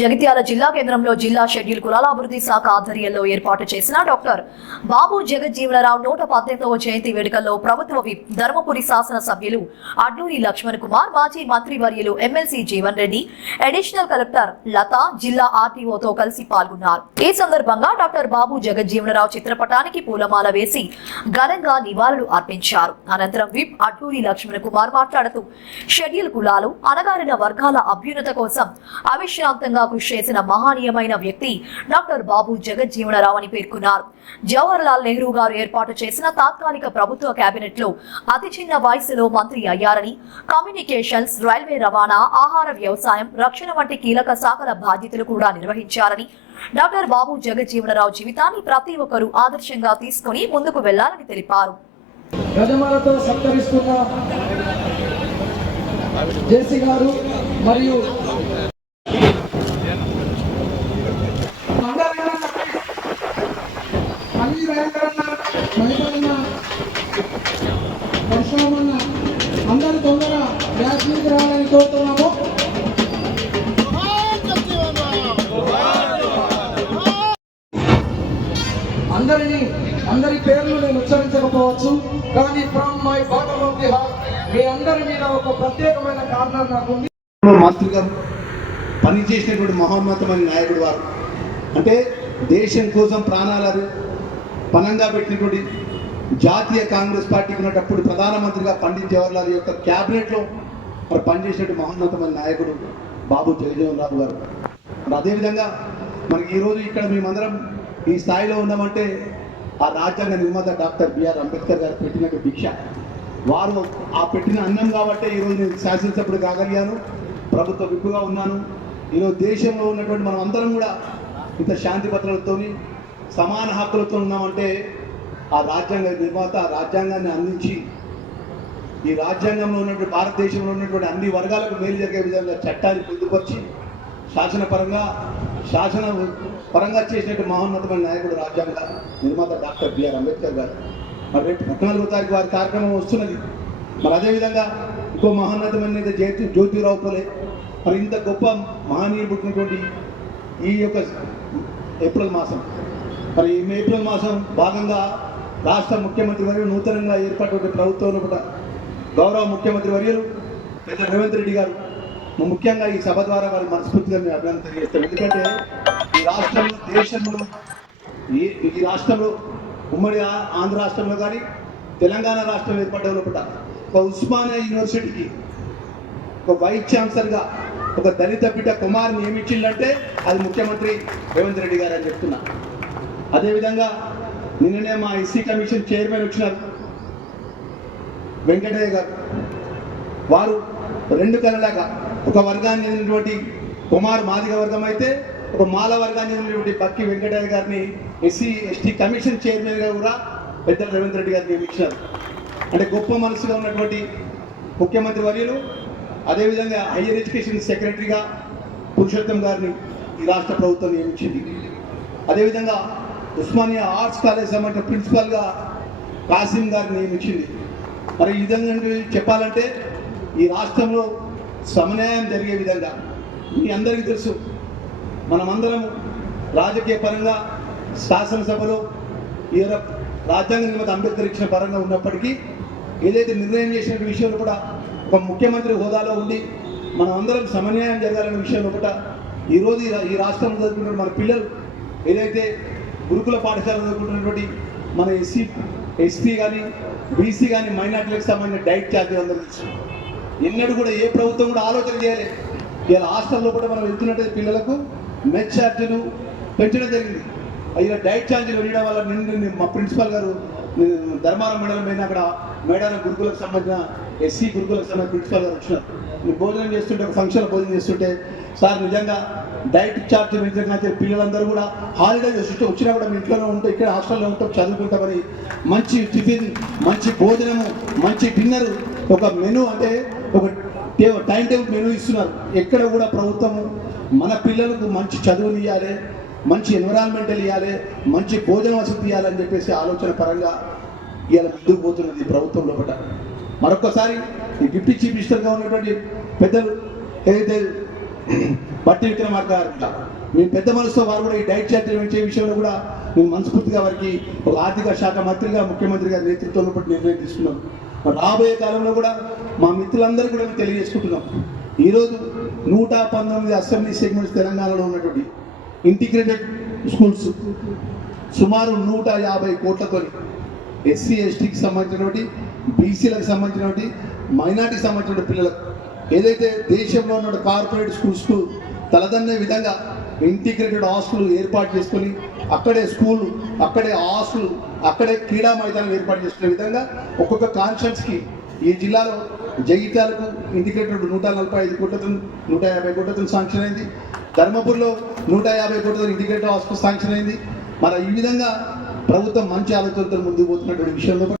జగిత్యాల జిల్లా కేంద్రంలో జిల్లా షెడ్యూల్ కులాల అభివృద్ధి శాఖ ఆధ్వర్యంలో ఏర్పాటు చేసిన డాక్టర్ బాబు జగజ్జీవనరావు 118వ జయంతి వేడుకల్లో ప్రభుత్వ విప్ ధర్మపురి శాసన సభ్యులు అడ్లూరి లక్ష్మణ్ కుమార్, మాజీ మంత్రివర్యులు MLC Jeevan Reddy, additional collector Latha, జిల్లా ఆర్టీఓతో కలిసి పాల్గొన్నారు. ఈ సందర్భంగా డాక్టర్ బాబు జగజ్జీవనరావు చిత్రపటానికి పూలమాల వేసి ఘనంగా నివాళులు అర్పించారు. అనంతరం విప్ అడ్లూరి లక్ష్మణ్ కుమార్ మాట్లాడుతూ షెడ్యూల్ కులాలు, అణగారిన వర్గాల అభ్యున్నత కోసం అవిశ్రాంతంగా కృషి చేసిన మహనీయమైన వ్యక్తి డాక్టర్ బాబు జగజ్జీవనరావు అని పేర్కొన్నారు. జవహర్ లాల్ నెహ్రూ గారు ఏర్పాటు చేసిన తాత్కాలిక ప్రభుత్వ కేబినెట్ లో అతి చిన్న వయసులో మంత్రి అయ్యారని, కమ్యూనికేషన్స్, రైల్వే రవాణా, ఆహార, వ్యవసాయం, రక్షణ వంటి కీలక శాఖల బాధ్యతలు కూడా నిర్వహించారని, డాక్టర్ బాబు జగజ్జీవనరావు జీవితాన్ని ప్రతి ఒక్కరూ ఆదర్శంగా తీసుకుని ముందుకు వెళ్లాలని తెలిపారు. గజమాలతో సత్కరిస్తున్న జేసీ గారు మరియు అందరూ తొందరగా బ్యాచ్ మీదకి రావాలని కోరుతున్నాము. అందరి పేర్లు నేను ఉచ్చరించకపోవచ్చు, కానీ from my bottom of the heart మీ అందరి మీద ఒక ప్రత్యేకమైన కారణం నాకుంది. మంత్రిగా పనిచేసినటువంటి మహోన్నతమైన నాయకుడు వారు, అంటే దేశం కోసం ప్రాణాలు పనంగా పెట్టినటువంటి జాతీయ కాంగ్రెస్ పార్టీకి ఉన్నప్పుడు ప్రధానమంత్రిగా పండిత్ జవహర్లాల్ యొక్క క్యాబినెట్లో మరి పనిచేసినటువంటి మహోన్నతమైన నాయకుడు బాబు జగజ్జీవనరావు గారు. అదేవిధంగా మనకి ఈరోజు ఇక్కడ మేమందరం ఈ స్థాయిలో ఉన్నామంటే ఆ రాజ్యాంగ నిర్మాత డాక్టర్ బిఆర్ అంబేద్కర్ గారు పెట్టినట్టు భిక్ష. వారు ఆ పెట్టిన అన్నం కాబట్టే ఈరోజు నేను శాసనసభ్యుడు కాగలిగాను, ప్రభుత్వ విప్పుగా ఉన్నాను. ఈరోజు దేశంలో ఉన్నటువంటి మనం అందరం కూడా ఇంత శాంతి భద్రతలతో సమాన హక్కులతో ఉన్నామంటే ఆ రాజ్యాంగ నిర్మాత ఆ రాజ్యాంగాన్ని అందించి ఈ రాజ్యాంగంలో ఉన్నటువంటి భారతదేశంలో ఉన్నటువంటి అన్ని వర్గాలకు మేలు జరిగే విధంగా చట్టాన్ని పొందుపరిచి శాసన పరంగా చేసినట్టు మహోన్నతమైన నాయకుడు రాజ్యాంగ నిర్మాత డాక్టర్ బిఆర్ అంబేద్కర్ గారు. మరి రేపు 14వ తారీఖు వారి కార్యక్రమం వస్తున్నది. మరి అదేవిధంగా ఇంకో మహోన్నతమైన జ్యోతిరావు పూలే. మరి ఇంత గొప్ప మహనీయులు పుట్టినటువంటి ఈ యొక్క ఏప్రిల్ మాసం, మరి ఈ ఏప్రిల్ మాసం భాగంగా రాష్ట్ర ముఖ్యమంత్రి వర్యులు నూతనంగా ఏర్పడిన ప్రభుత్వంలో కూడా గౌరవ ముఖ్యమంత్రి వర్యులు పెద్ద రేవంత్ రెడ్డి గారు ముఖ్యంగా ఈ సభ ద్వారా వారి మనస్ఫూర్తిగా మేము అభినందన తెలియజేస్తాం. ఎందుకంటే ఈ రాష్ట్రంలో దేశంలో ఈ రాష్ట్రంలో ఉమ్మడి ఆంధ్ర రాష్ట్రంలో కానీ తెలంగాణ రాష్ట్రం ఏర్పడ్డంలో కూడా ఒక ఉస్మానియా యూనివర్సిటీకి ఒక వైస్ ఛాన్సలర్గా ఒక దళిత బిడ్డ కుమార్ నియమించిందంటే అది ముఖ్యమంత్రి రేవంత్ రెడ్డి గారు అని చెప్తున్నా. అదేవిధంగా నిన్ననే మా ఎస్సీ కమిషన్ చైర్మన్ వచ్చినారు వెంకటయ్య గారు. వారు రెండు కళలాగా ఒక వర్గాన్ని చెందినటువంటి కుమార్ మాదిగ వర్గం అయితే ఒక మాల వర్గాన్ని చెందినటువంటి బక్కి వెంకటయ్య గారిని ఎస్సీ ఎస్టీ కమిషన్ చైర్మన్గా కూడా పెద్ద రేవంత్ రెడ్డి గారు నియమించారు. అంటే గొప్ప మనసుగా ఉన్నటువంటి ముఖ్యమంత్రి వర్యులు. అదేవిధంగా హైయర్ ఎడ్యుకేషన్ సెక్రటరీగా పురుషోత్తం గారిని ఈ రాష్ట్ర ప్రభుత్వం నియమించింది. అదేవిధంగా ఉస్మానియా ఆర్ట్స్ కాలేజ్ సంబంధించిన ప్రిన్సిపల్గా కాసిం గారిని నియమించింది. మరి ఈ విధంగా చెప్పాలంటే ఈ రాష్ట్రంలో సమన్యాయం జరిగే విధంగా మీ అందరికీ తెలుసు, మనమందరం రాజకీయ పరంగా శాసనసభలో ఈ రాజ్యాంగ నిర్మాత అంబేద్కర్ ఇచ్చిన పరంగా ఉన్నప్పటికీ ఏదైతే నిర్ణయం చేసిన విషయంలో కూడా ఒక ముఖ్యమంత్రి హోదాలో ఉండి మనం అందరం సమన్యాయం జరగాలనే విషయంలో కూడా ఈరోజు ఈ రాష్ట్రంలో చదువుకుంటున్న మన పిల్లలు ఏదైతే గురుకుల పాఠశాలలో చదువుకుంటున్నటువంటి మన ఎస్టీ కానీ బీసీ కానీ మైనార్టీలకు సంబంధించిన డైట్ ఛార్జీలు అందరూ తెలుసు. ఎన్నడూ కూడా ఏ ప్రభుత్వం కూడా ఆలోచన చేయాలి. ఇలా హాస్టల్లో కూడా మనం వెళ్తున్నట్టు పిల్లలకు మెస్ ఛార్జీలు పెంచడం జరిగింది. ఇలా డైట్ ఛార్జీలు వేయడం వల్ల నిన్న మా ప్రిన్సిపల్ గారు ధర్మారం మండలం పైన అక్కడ మేడారం గురుకులకు సంబంధించిన ఎస్సీ గురుకులకు సంబంధించిన ప్రిన్సిపల్ గారు వచ్చినారు. భోజనం చేస్తుంటే ఒక ఫంక్షన్లో భోజనం చేస్తుంటే సార్ నిజంగా డైట్ ఛార్జ్ పెంచడానికి పిల్లలందరూ కూడా హాలిడే చేస్తుంటే వచ్చినా కూడా మీ ఇంట్లోనే ఉంటే ఇక్కడ హాస్టల్లో ఉంటాం చదువుకుంటామని మంచి టిఫిన్, మంచి భోజనము, మంచి డిన్నర్, ఒక మెనూ అంటే ఒక టైం టేబుల్ మెనూ ఇస్తున్నారు. ఎక్కడ కూడా ప్రభుత్వము మన పిల్లలకు మంచి చదువుని ఇవ్వాలి, మంచి ఎన్విరాన్మెంటల్ ఇవ్వాలి, మంచి భోజన వసతి ఇవ్వాలని చెప్పేసి ఆలోచన పరంగా ఇవాళ ముందుకు పోతున్నది ప్రభుత్వం లోపల. మరొకసారి ఈ డిప్యూటీ చీఫ్ మినిస్టర్గా ఉన్నటువంటి పెద్దలు ఏదైతే బట్టి విక్రమార్క గారు కూడా మేము పెద్ద మనసుతో వారు కూడా ఈ డైట్ చార్ట్ నిర్వహించే విషయంలో కూడా మేము మనస్ఫూర్తిగా వారికి ఒక ఆర్థిక శాఖ మంత్రిగా ముఖ్యమంత్రి గారి నేతృత్వంలో కూడా నిర్ణయం తీసుకున్నాం. మరి రాబోయే కాలంలో కూడా మా మిత్రులందరూ కూడా మేము తెలియజేసుకుంటున్నాం. ఈరోజు 119 అసెంబ్లీ సెగ్మెంట్స్ తెలంగాణలో ఉన్నటువంటి ఇంటిగ్రేటెడ్ స్కూల్స్ సుమారు 150 కోట్లతో ఎస్సీ ఎస్టీకి సంబంధించినటువంటి, బీసీలకు సంబంధించినటువంటి, మైనార్టీకి సంబంధించిన పిల్లలకు ఏదైతే దేశంలో ఉన్న కార్పొరేట్ స్కూల్స్కు తలదన్నే విధంగా ఇంటిగ్రేటెడ్ హాస్టల్ ఏర్పాటు చేసుకొని అక్కడే స్కూల్, అక్కడే హాస్టల్, అక్కడే క్రీడా మైదానం ఏర్పాటు చేసుకునే విధంగా ఒక్కొక్క కాన్స్టిట్యున్సీకి ఈ జిల్లాలో జగిత్యాలకు ఇంటిగ్రేటెడ్ 145 కోట్లతో 150 కోట్లతో శాంక్షన్ అయింది. ధర్మపురిలో 150 కోట్లతో ఇంటిగ్రేటెడ్ హాస్టల్ శాంక్షన్ అయింది. మరి ఈ విధంగా ప్రభుత్వం మంచి ఆలోచనతో ముందుకు పోతున్నటువంటి విషయంలో